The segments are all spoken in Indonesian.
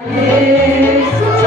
Yesus,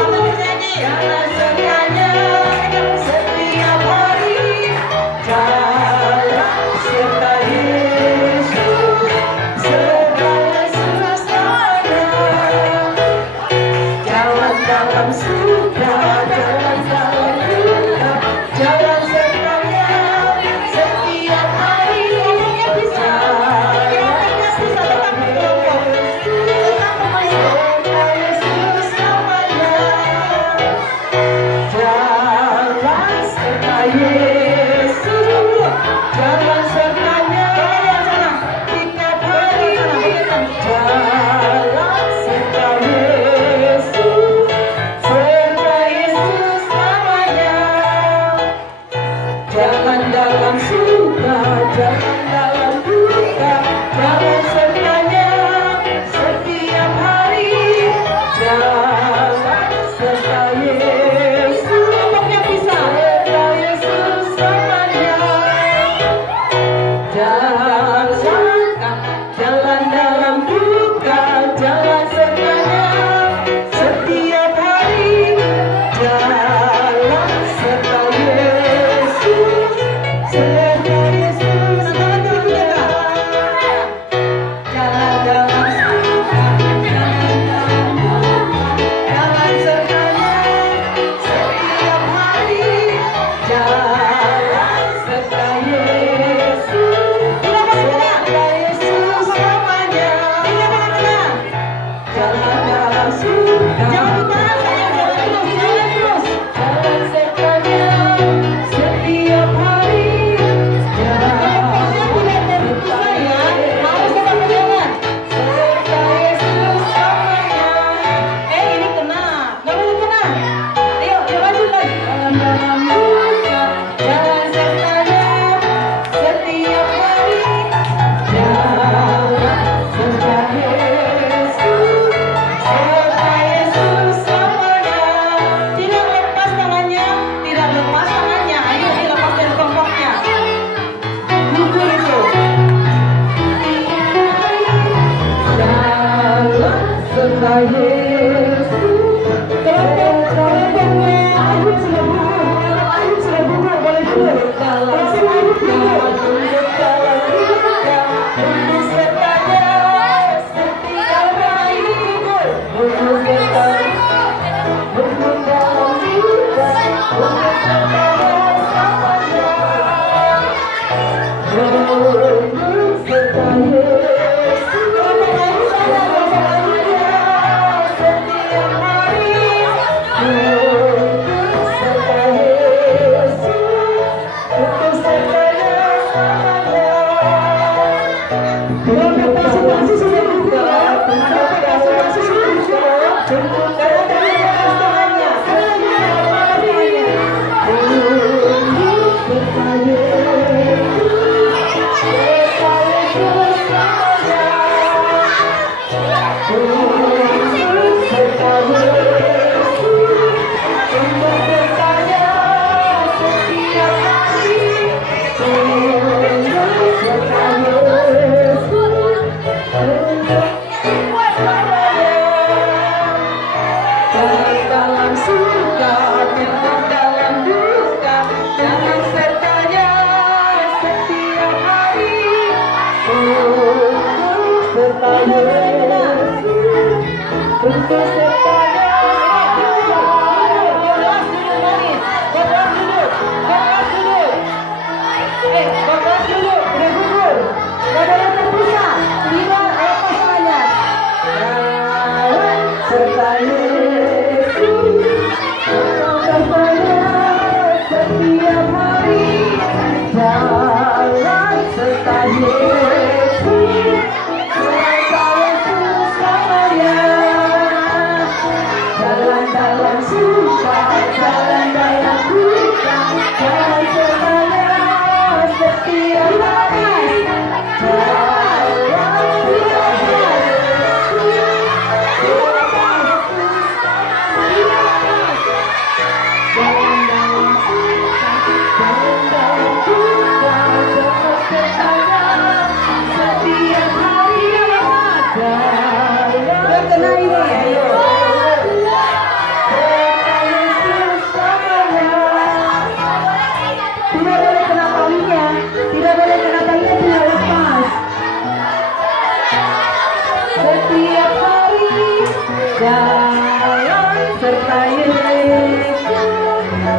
jalan serta Yesus,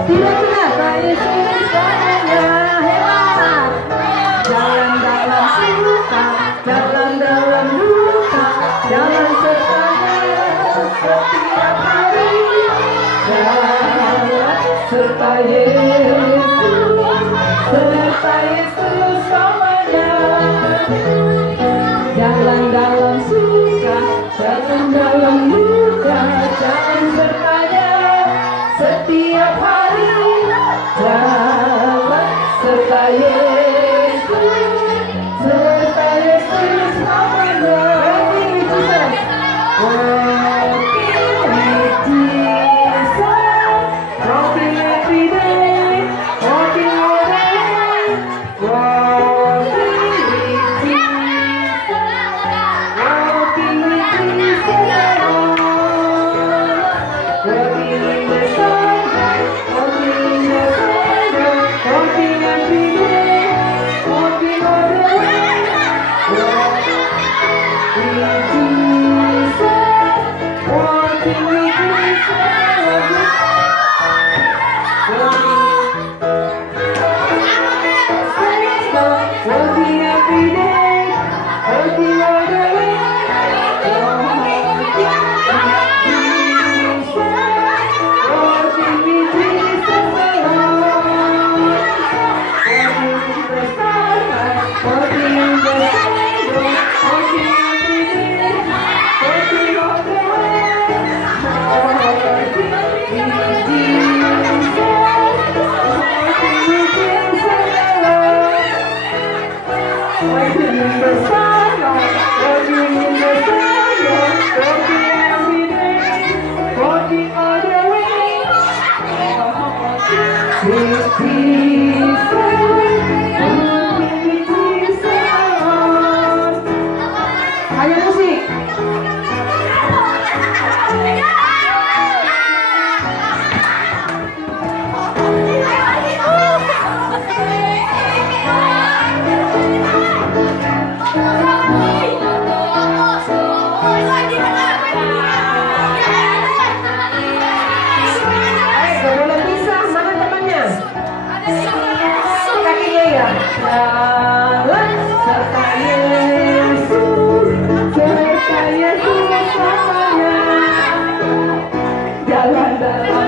tidak terasa Yesus selamanya. Hebat. Jalan dalam suka, jalan dalam duka, jalan serta Yesus setiap hari. Jalan serta Yesus, serta Yesus selamanya. Jalan dalam suka, jalan dalam duka, jalan sertanya setiap hari. Jalan serta Yesus, serta Yesus namanya. Walking every day, walking all day, walking with Jesus, walking with Jesus, walking in the sunlight, walking in the sunlight, walking every day, walking all the way, walking with Jesus, walking with Jesus. Working every day, working all the way, working with Jesus alone. Working in the sunlight, working in the shadow, working every day, working all the way, working with Jesus, working with Jesus alone. Working in the sun, working in the sun, working every day, working all the way. With Jesus, working with Jesus. Ayo musik. Jalan serta Yesus, serta Yesus selamanya. Jalan dalam